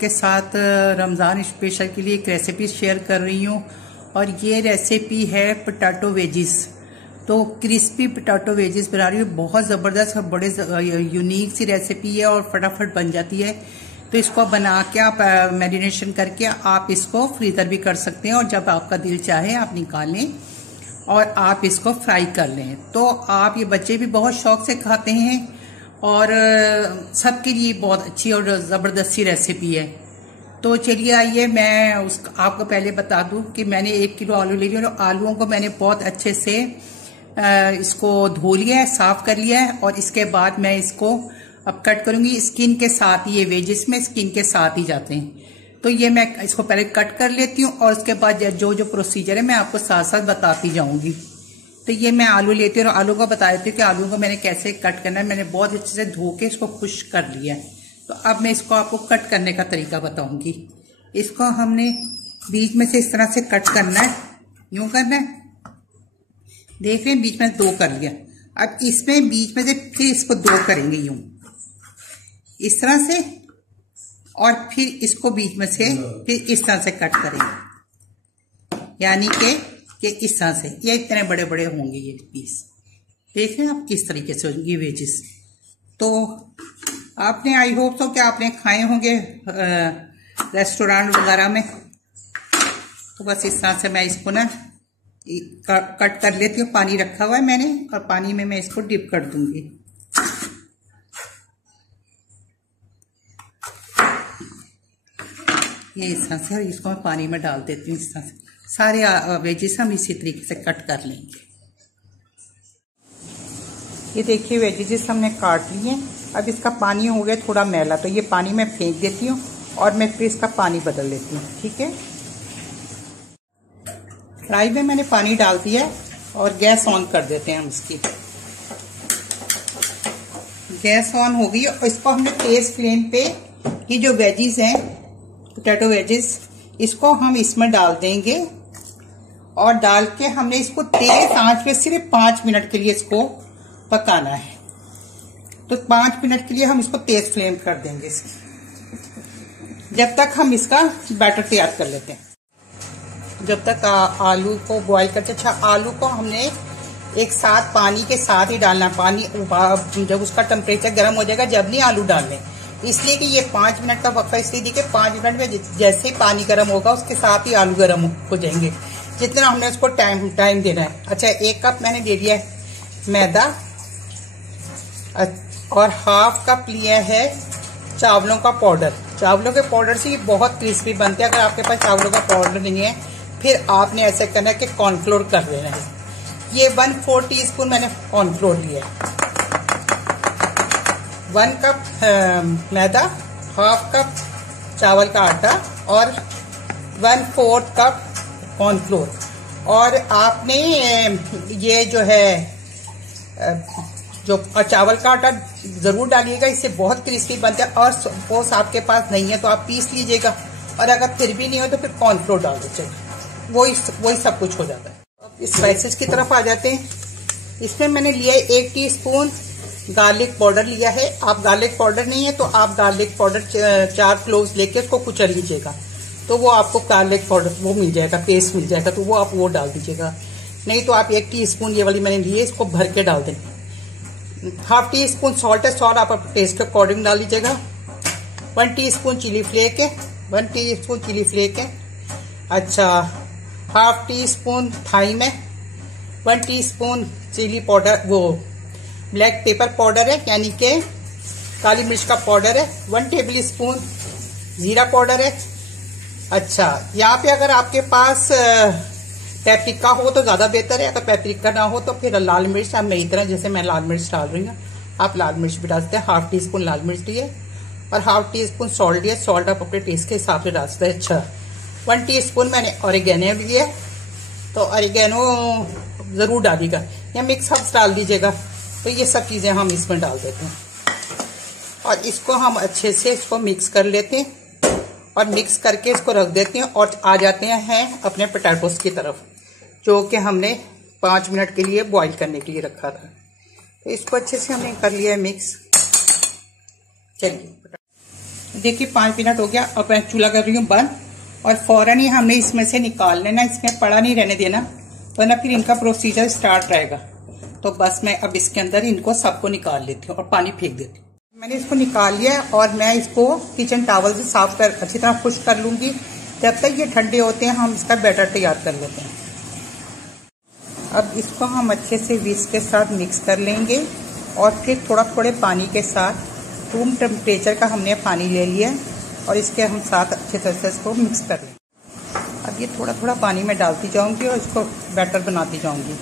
के साथ रमज़ान स्पेशल के लिए एक रेसिपी शेयर कर रही हूँ और ये रेसिपी है पोटैटो वेजिस। तो क्रिस्पी पोटैटो वेजिस बना रही हूँ, बहुत ज़बरदस्त और बड़े यूनिक सी रेसिपी है और फटाफट बन जाती है। तो इसको बना के आप मैरिनेशन करके आप इसको फ्रीज़र भी कर सकते हैं और जब आपका दिल चाहे आप निकाल लें और आप इसको फ्राई कर लें। तो आप ये बच्चे भी बहुत शौक से खाते हैं और सबके लिए बहुत अच्छी और ज़बरदस्त सी रेसिपी है। तो चलिए आइए मैं आपको पहले बता दूं कि मैंने 1 किलो आलू ले लिया और आलूओं को मैंने बहुत अच्छे से इसको धो लिया है, साफ कर लिया है और इसके बाद मैं इसको अब कट करूंगी। स्किन के साथ ही ये वेजिस में स्किन के साथ ही जाते हैं, तो ये मैं इसको पहले कट कर लेती हूँ और उसके बाद जो जो प्रोसीजर है मैं आपको साथ साथ बताती जाऊंगी। तो ये मैं आलू लेती हूँ और आलू को बता देती हूँ कि आलू को मैंने कैसे कट करना है। मैंने बहुत अच्छे से धो के इसको खुश कर लिया है। तो अब मैं इसको आपको कट करने का तरीका बताऊंगी। इसको हमने बीच में से इस तरह से कट करना है, यूं करना है, देख रहे हैं बीच में 2 कर लिया। अब इसमें बीच में से फिर इसको 2 करेंगे यूं इस तरह से और फिर इसको बीच में से फिर इस तरह से कट करेंगे, यानी कि इस तरह से ये इतने बड़े बड़े होंगे ये पीस। देख रहे हैं आप किस तरीके से होंगे वेजिस। तो आपने आई होप तो कि आपने खाए होंगे रेस्टोरेंट वगैरह में। तो बस इस तरह से मैं इसको ना कट कर लेती हूँ। पानी रखा हुआ है मैंने और पानी में मैं इसको डिप कर दूंगी। ये इस तरह से और इसको मैं पानी में डाल देती हूँ। इस तरह से सारे वेजिस हम इसी तरीके से कट कर लेंगे। ये देखिए वेजिस हमने काट लिए। अब इसका पानी हो गया थोड़ा मैला, तो ये पानी मैं फेंक देती हूँ और मैं फिर इसका पानी बदल लेती हूँ। ठीक है, कढ़ाई में मैंने पानी डाल दिया है और गैस ऑन कर देते हैं हम इसकी। गैस ऑन हो गई और इसको हमने तेज फ्लेम पे ये जो वेजिस हैं पोटैटो वेजिस, इसको हम इसमें डाल देंगे और डाल के हमने इसको तेज आंच पे सिर्फ 5 मिनट के लिए इसको पकाना है। तो 5 मिनट के लिए हम इसको तेज फ्लेम कर देंगे जब तक हम इसका बैटर तैयार कर लेते हैं। जब तक आलू को बॉईल करते, अच्छा आलू को हमने एक साथ पानी के साथ ही डालना। पानी जब उसका टेम्परेचर गर्म हो जाएगा जब नहीं आलू डालने, इसलिए कि ये 5 मिनट का वक्फा इसलिए दी कि 5 मिनट में जैसे पानी गर्म होगा उसके साथ ही आलू गर्म हो जाएंगे, जितना हमने उसको टाइम देना है। अच्छा 1 कप मैंने ले लिया है मैदा और ½ कप लिया है चावलों का पाउडर। चावलों के पाउडर से बहुत क्रिस्पी बनते हैं। अगर आपके पास चावलों का पाउडर नहीं है फिर आपने ऐसे करना है कि कॉर्नफ्लोर कर लेना है। ये 1/4 टीस्पून मैंने कॉर्नफ्लोर लिया है। 1 कप मैदा, ½ कप चावल का आटा और 1/4 कप कॉर्नफ्लोर। और आपने ये जो है जो चावल का आटा जरूर डालिएगा, इससे बहुत क्रिस्पी बनता है। और सपोज आपके पास नहीं है तो आप पीस लीजिएगा और अगर फिर भी नहीं हो तो फिर कॉर्नफ्लोर डाल दीजिएगा, वही सब कुछ हो जाता है। अब स्पाइसेस की तरफ आ जाते हैं। इसमें मैंने लिया है 1 टीस्पून गार्लिक पाउडर लिया है। आप गार्लिक पाउडर नहीं है तो आप गार्लिक पाउडर 4 क्लोव्स लेके उसको कुचल लीजिएगा, तो वो आपको गार्लिक पाउडर वो मिल जाएगा, पेस्ट मिल जाएगा, तो वो आप वो डाल दीजिएगा। नहीं तो आप 1 टीस्पून ये वाली मैंने ली है, इसको भर के डाल दें। ½ टीस्पून सॉल्ट है, सॉल्ट आप अपने टेस्ट के अकॉर्डिंग डाल लीजिएगा। 1 टीस्पून चिली फ्लेक है, 1 टीस्पून चिली फ्लेक है। अच्छा ½ टीस्पून थाइम है, 1 टीस्पून चिली पाउडर वो ब्लैक पेपर पाउडर है यानी कि काली मिर्च का पाउडर है। 1 टेबल स्पून जीरा पाउडर है। अच्छा यहाँ पे अगर आपके पास पेपरिका हो तो ज्यादा बेहतर है, अगर पेपरिका ना हो तो फिर लाल मिर्च, आप मेरी तरह जैसे मैं लाल मिर्च डाल रही हूँ आप लाल मिर्च भी डाल सकते हैं। ½ टीस्पून लाल मिर्च लिए और ½ टीस्पून सॉल्ट लिया। सॉल्ट आप अपने टेस्ट के हिसाब से डाल सकते हैं। अच्छा 1 टीस्पून मैंने ऑरिगेनो लिया, तो ऑरिगेनो जरूर डालिएगा या मिक्स हर्ब्स डाल दीजिएगा। तो ये सब चीजें हम इसमें डाल देते हैं और इसको हम अच्छे से इसको मिक्स कर लेते हैं और मिक्स करके इसको रख देते हैं और आ जाते हैं अपने पोटैटोस की तरफ, जो कि हमने 5 मिनट के लिए बॉईल करने के लिए रखा था। तो इसको अच्छे से हमने कर लिया है मिक्स। चलिए देखिए 5 मिनट हो गया। अब मैं चूल्हा कर रही हूँ बंद और फौरन ही हमने इसमें से निकाल लेना, इसमें पड़ा नहीं रहने देना, वरना फिर इनका प्रोसीजर स्टार्ट रहेगा। तो बस मैं अब इसके अंदर इनको सबको निकाल लेती हूँ और पानी फेंक देती हूँ। मैंने इसको निकाल लिया और मैं इसको किचन टॉवल से साफ कर अच्छी तरह खुश कर लूंगी। जब तक ये ठंडे होते हैं हम इसका बैटर तैयार कर लेते हैं। अब इसको हम अच्छे से विस्क के साथ मिक्स कर लेंगे और फिर थोड़े पानी के साथ रूम टेम्परेचर का हमने पानी ले लिया और इसके हम साथ अच्छे तरह से इसको मिक्स कर लेंगे। अब ये थोड़ा पानी में डालती जाऊंगी और इसको बैटर बनाती जाऊंगी।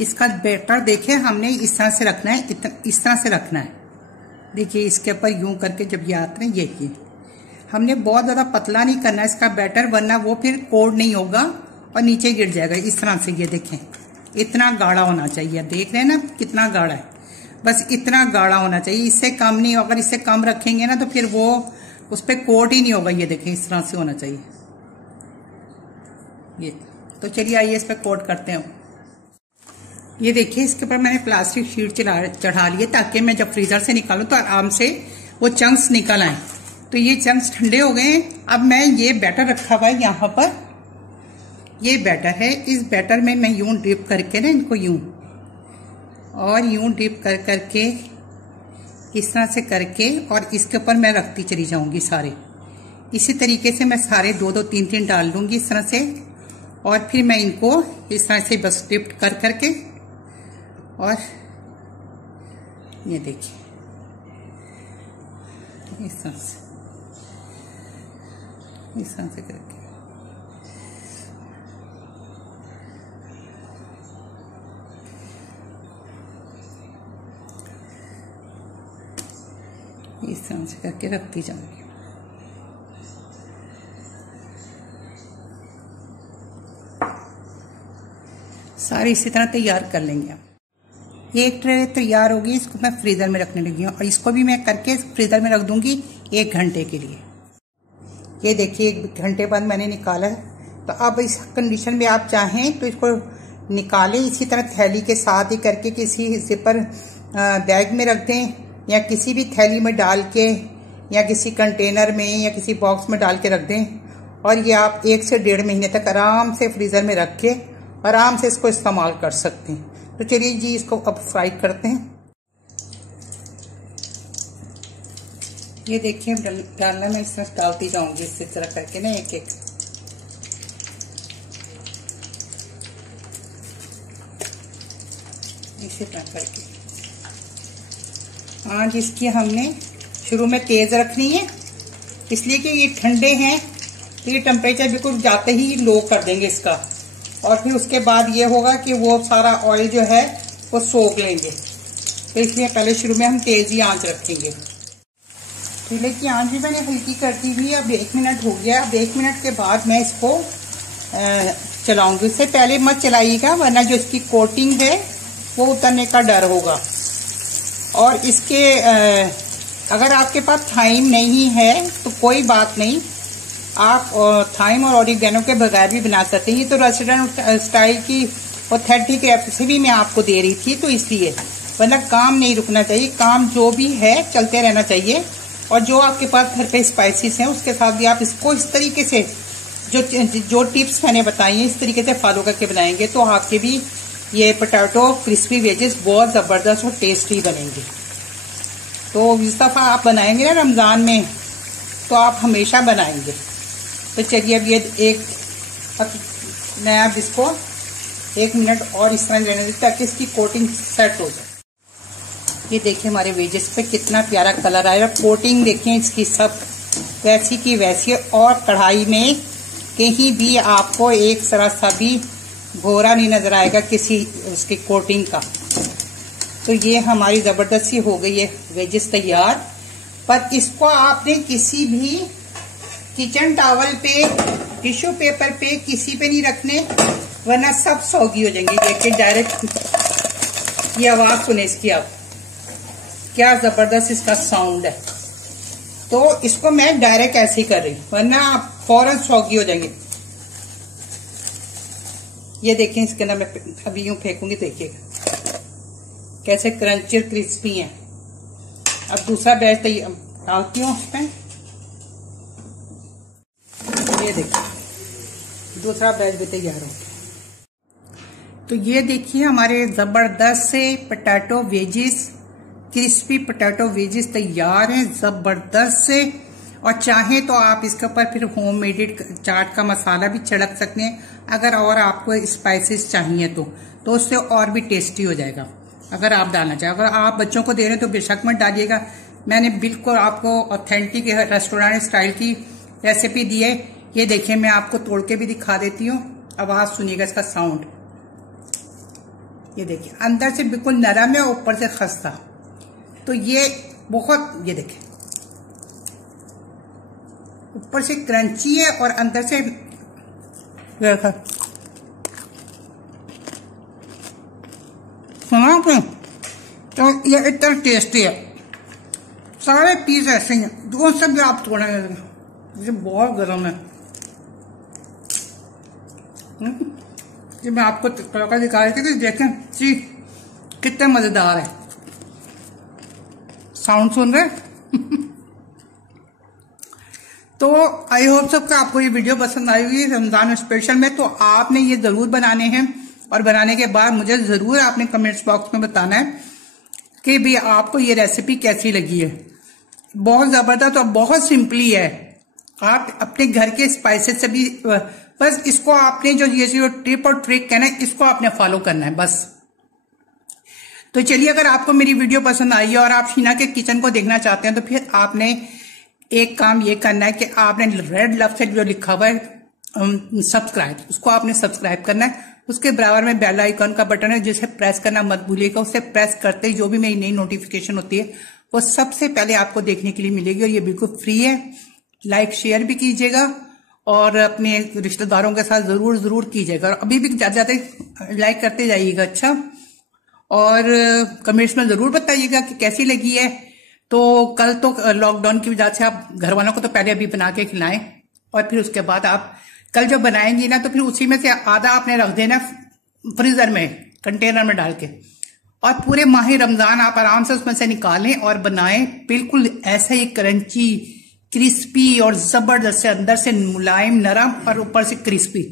इसका बैटर देखिए हमने इस तरह से रखना है, इस तरह से रखना है। देखिए इसके ऊपर यूं करके जब ये आते हैं ये हमने बहुत ज्यादा पतला नहीं करना है इसका बैटर, वरना वो फिर कोड नहीं होगा और नीचे गिर जाएगा। इस तरह से ये देखें इतना गाढ़ा होना चाहिए। देख रहे हैं ना कितना गाढ़ा है, बस इतना गाढ़ा होना चाहिए, इससे कम नहीं। अगर इससे कम रखेंगे ना तो फिर वो उस पर कोट ही नहीं होगा। ये देखें इस तरह से होना चाहिए ये। तो चलिए आइए इस पर कोट करते हैं। ये देखिए इसके ऊपर मैंने प्लास्टिक शीट चढ़ा ली है ताकि मैं जब फ्रीजर से निकालूं तो आराम से वो चंक्स निकल आए। तो ये चंक्स ठंडे हो गए हैं। अब मैं ये बैटर रखा हुआ है यहाँ पर, ये बैटर है। इस बैटर में मैं यूं डिप करके ना इनको यूं और यूं डिप कर करके इस तरह से करके और इसके ऊपर मैं रखती चली जाऊंगी सारे। इसी तरीके से मैं सारे 2-2 3-3 डाल दूंगी इस तरह से और फिर मैं इनको इस तरह से बस डिप कर करके और ये देखिए इस तरह से करके इस तरह से करके रखती जाऊंगी। सारी इसी तरह तैयार कर लेंगे। एक ट्रे तैयार होगी, इसको मैं फ्रीजर में रखने लगी हूँ और इसको भी मैं करके फ्रीजर में रख दूंगी 1 घंटे के लिए। ये देखिए 1 घंटे बाद मैंने निकाला है। तो अब इस कंडीशन में आप चाहें तो इसको निकालें इसी तरह थैली के साथ ही करके किसी जिपर बैग में रख दें या किसी भी थैली में डाल के या किसी कंटेनर में या किसी बॉक्स में डाल के रख दें और ये आप 1 से 1.5 महीने तक आराम से फ्रीजर में रख के आराम से इसको इस्तेमाल कर सकते हैं। तो चलिए जी इसको अब फ्राई करते हैं। ये देखिए डालना मैं इसमें डालती जाऊंगी इसी तरह करके ना एक इसी तरह करके। आज इसकी हमने शुरू में तेज रखनी है इसलिए कि ये ठंडे हैं तो ये टेम्परेचर बिल्कुल जाते ही लो कर देंगे इसका और फिर उसके बाद ये होगा कि वो सारा ऑयल जो है वो सोख लेंगे। तो इसलिए पहले शुरू में हम तेज ही आंच रखेंगे। चूल्हे की आंच भी मैंने हल्की कर दी हुई। अब 1 मिनट हो गया। अब 1 मिनट के बाद मैं इसको चलाऊंगी। इससे पहले मत चलाइएगा वरना जो इसकी कोटिंग है वो उतरने का डर होगा। और इसके अगर आपके पास थाइम नहीं है तो कोई बात नहीं, आप थाइम और ऑरिगेनो के बगैर भी बना सकते हैं। ये तो रेस्टोरेंट स्टाइल की ऑथेंटिक रेसिपी मैं आपको दे रही थी तो इसलिए, वरना काम नहीं रुकना चाहिए। काम जो भी है चलते रहना चाहिए। और जो आपके पास घर पे स्पाइसेस हैं उसके साथ भी आप इसको इस तरीके से जो टिप्स मैंने बताई हैं इस तरीके से फॉलो करके बनाएंगे तो आपके भी ये पोटैटो क्रिस्पी वेजेस बहुत ज़बरदस्त और टेस्टी बनेंगे। तो इस दफ़ा आप बनाएंगे ना रमज़ान में तो आप हमेशा बनाएंगे। तो चलिए अब ये एक नया इसको 1 मिनट और इस तरह रहने दें ताकि इसकी कोटिंग सेट हो जाए। ये देखिए हमारे वेजेस पे कितना प्यारा कलर आया। कोटिंग देखें इसकी सब वैसी की वैसी और कढ़ाई में कहीं भी आपको एक जरा सा भी भोरा नहीं नजर आएगा किसी उसकी कोटिंग का। तो ये हमारी जबरदस्ती हो गई है वेजेस तैयार। पर इसको आपने किसी भी किचन टॉवल पे टिश्यू पेपर पे किसी पे नहीं रखने वरना सब सौगी हो जाएंगे। देखिए डायरेक्ट ये आवाज सुने इसकी, आप क्या जबरदस्त इसका साउंड है। तो इसको मैं डायरेक्ट ऐसे ही कर रही हूं वरना आप फौरन सौगी हो जाएंगे। ये देखें, इसके अंदर मैं अभी यूं फेंकूंगी, देखिएगा कैसे क्रंची और क्रिस्पी है। अब दूसरा बैच डालती हूँ उसमें। ये देखिए दूसरा बैच भी तैयार हो गया। तो ये देखिए हमारे जबरदस्त से potato wedges, crispy potato wedges तैयार हैं जबरदस्त से। और चाहे तो आप इसके ऊपर फिर होम मेडेड चाट का मसाला भी छिड़क सकते हैं, अगर और आपको स्पाइसेस चाहिए तो उससे और भी टेस्टी हो जाएगा अगर आप डालना चाहें। अगर आप बच्चों को दे रहे हैं तो बेशक मत डालिएगा। मैंने बिल्कुल आपको ऑथेंटिक रेस्टोरेंट स्टाइल की रेसिपी दी है। ये देखिए मैं आपको तोड़ के भी दिखा देती हूँ, आवाज सुनिएगा इसका साउंड। ये देखिए अंदर से बिल्कुल नरम है, ऊपर से खस्ता। तो ये बहुत, ये देखिए ऊपर से क्रंची है और अंदर से सुना आपने, तो ये इतना टेस्टी है। सारे पीस ऐसे ही हैं, दो सब भी आप तोड़ेंगे। ये बहुत गर्म है। ये मैं आपको तड़का दिखा रही थी कि देखें जी कितने मजेदार है। साउंड सुन रहे तो आई होप सबका आपको ये वीडियो पसंद आई हुई रमजान स्पेशल में। तो आपने ये जरूर बनाने हैं और बनाने के बाद मुझे जरूर आपने कमेंट्स बॉक्स में बताना है कि भी आपको ये रेसिपी कैसी लगी है। बहुत जबरदस्त और बहुत सिंपली है। आप अपने घर के स्पाइसेस से भी बस इसको आपने जो टिप और ट्रिक है ना, इसको आपने फॉलो करना है बस। तो चलिए, अगर आपको मेरी वीडियो पसंद आई है और आप शीना के किचन को देखना चाहते हैं तो फिर आपने एक काम ये करना है कि आपने रेड लव से जो लिखा हुआ है सब्सक्राइब, उसको आपने सब्सक्राइब करना है। उसके बराबर में बेल आइकन का बटन है जिसे प्रेस करना मत भूलिएगा। उससे प्रेस करते ही जो भी मेरी नई नोटिफिकेशन होती है वो सबसे पहले आपको देखने के लिए मिलेगी। और ये बिल्कुल फ्री है। लाइक शेयर भी कीजिएगा और अपने रिश्तेदारों के साथ जरूर कीजिएगा। और अभी भी ज्यादा लाइक करते जाइएगा। अच्छा, और कमेंट्स में जरूर बताइएगा कि कैसी लगी है। तो कल तो लॉकडाउन की वजह से आप घर वालों को तो पहले अभी बना के खिलाएं और फिर उसके बाद आप कल जब बनाएंगी ना तो फिर उसी में से आधा आपने रख देना फ्रीजर में, कंटेनर में डाल के। और पूरे माह रमजान आप आराम से उसमें से निकालें और बनाएं। बिल्कुल ऐसा ही क्रंची, क्रिस्पी और जबरदस्त से, अंदर से मुलायम, नरम और ऊपर से क्रिस्पी।